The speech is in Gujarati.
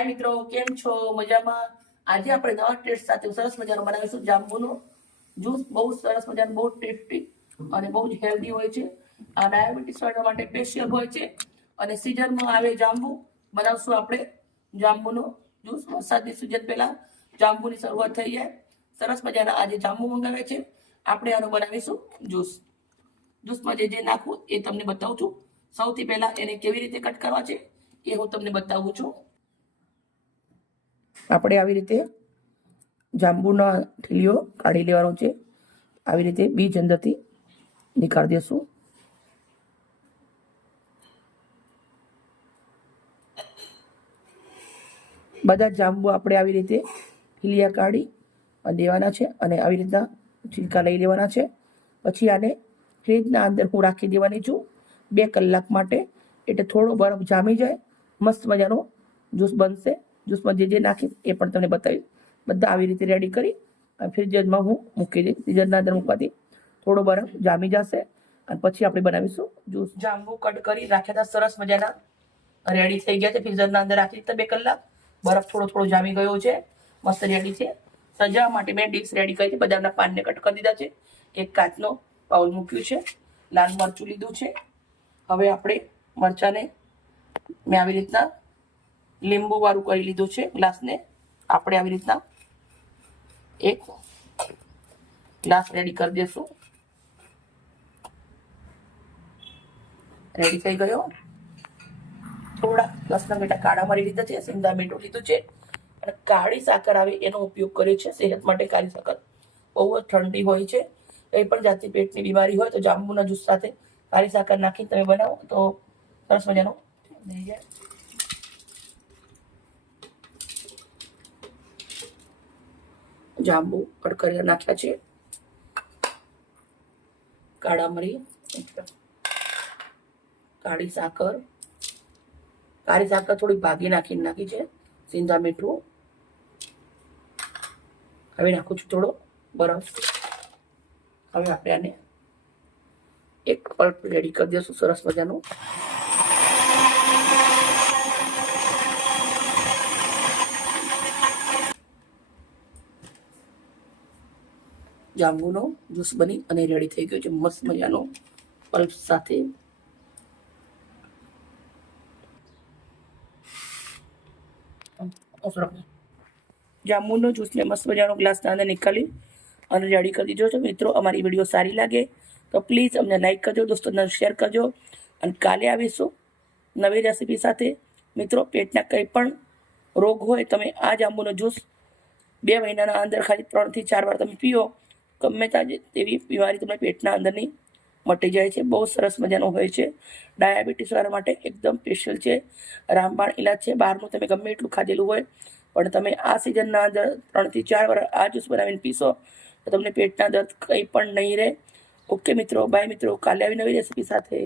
હાય મિત્રો, કેમ છો? મજામાં? આજે આપણે નવા ટેસ્ટ સાથે સરસ મજાનો બનાવીશું. જાંબુનો જ્યુસ બહુ સરસ મજાનો, બહુ ટેસ્ટી અને બહુ જ હેલ્ધી હોય છે. આ ડાયાબિટીસ વાળા માટે સ્પેશિયલ હોય છે. અને સિઝનમાં આવે જાંબુ, બનાવશું આપણે જાંબુનો જ્યુસ. વરસાદની સિઝન પહેલાં જાંબુની શરૂઆત થઈ જાય. સરસ મજાના આજે જાંબુ મંગાવે છે. આપણે આનું બનાવીશું જ્યુસ. જ્યુસમાં જે જે નાખવું એ તમને બતાવું છું. સૌથી પહેલાં એને કેવી રીતે કટ કરવા છે એ હું તમને બતાવું છું. આપણે આવી રીતે જાંબુના ઠીલીઓ કાઢી લેવાનો છે. આવી રીતે બીજ અંદરથી નીકાળી દેશું. બધા જાંબુ આપણે આવી રીતે ઠીલિયા કાઢી દેવાના છે અને આવી રીતના છીલકા લઈ લેવાના છે. પછી આને ફ્રીજના અંદર હું રાખી દેવાની છું બે કલાક માટે. એટલે થોડો બરફ જામી જાય. મસ્ત મજાનો જ્યુસ બનશે. જ્યુસમાં જે જે નાખીશ એ પણ તમને બતાવીશ. બધા આવી રીતે રેડી કરી અને ફ્રીજરમાં હું મૂકી દઈશ. ફ્રીજરના અંદર મૂકવાથી થોડો બરફ જામી જશે અને પછી આપણે બનાવીશું જ્યુસ જાંબુ કટ કરી રાખ્યા હતા, સરસ મજાના. રેડી થઈ ગયા છે ફ્રીઝરના અંદર રાખી દીધા બે કલાક. બરફ થોડો થોડો જામી ગયો છે. મસ્ત રેડી છે. સજાવવા માટે મેં ડીશ રેડી કરી છે. બદામના પાનને કટ કરી દીધા છે. એક કાચનો પાઉલ મૂક્યું છે. લાલ મરચું લીધું છે. હવે આપણે મરચાંને મેં આવી રીતના લીંબુ વાળું કરી લીધું છે. ગ્લાસને આપણે આવી રીતના એક ગ્લાસ રેડી કરી દઈશું રેડી થઈ ગયો. થોડા લસણ મીઠા કાળા મારી લીધા છે. સિંધા મીઠું લીધું છે. અને કાળી સાકર આવે એનો ઉપયોગ કર્યો છે સેહત માટે કાળી સાકર. બહુ જ ઠંડી હોય છે. કંઈ પણ જાતની પેટની બીમારી હોય તો જાંબુના જ્યુસ સાથે કાળી સાકર નાખીને તમે બનાવો તો સરસ મજાનો થઈ જાય. જાંબુ કડકરિયા નાખ્યા છે. કાળા મરી, કાળી સાકર કાળી સાકર થોડી ભાગી નાખીને નાખી છે, સિંધા મીઠું. હવે નાખું છું થોડો બરફ. હવે આપણે આને એક પલ્પ રેડી કરી દઈશું સરસ મજાનું. જાંબુનો જ્યુસ બની અને રેડી થઈ ગયો છે. મસ્ત મજાનો પલ્પ સાથે. જાંબુનો જ્યુસને મસ્ત મજાનો ગ્લાસના અંદર નીકાળી અને રેડી કરી દીધો છે. મિત્રો, અમારી વીડિયો સારી લાગે તો પ્લીઝ અમને લાઈક કરજો, દોસ્તોને શેર કરજો અને કાલે આવીશું નવી રેસીપી સાથે. મિત્રો, પેટના કંઈ પણ રોગ હોય, તમે આ જાંબુનો જ્યુસ બે મહિનાના અંદર ખાલી ત્રણથી ચાર વાર તમે પીઓ ગમે ત્યાં તેવી બીમારી તમને પેટના અંદરની મટી જાય છે. બહુ સરસ મજાનો હોય છે. ડાયાબિટીસવાળા માટે એકદમ સ્પેશિયલ છે. રામબાણ ઇલાજ છે. બહારનું તમે ગમે એટલું ખાધેલું હોય, પણ તમે આ સિઝનના અંદર ત્રણથી ચાર વાર આ જ્યુસ બનાવીને પીશો, તો તમને પેટના દર્દ કંઈ પણ નહીં રહે. ઓકે મિત્રો, બાય મિત્રો. કાલે આવી નવી રેસીપી સાથે.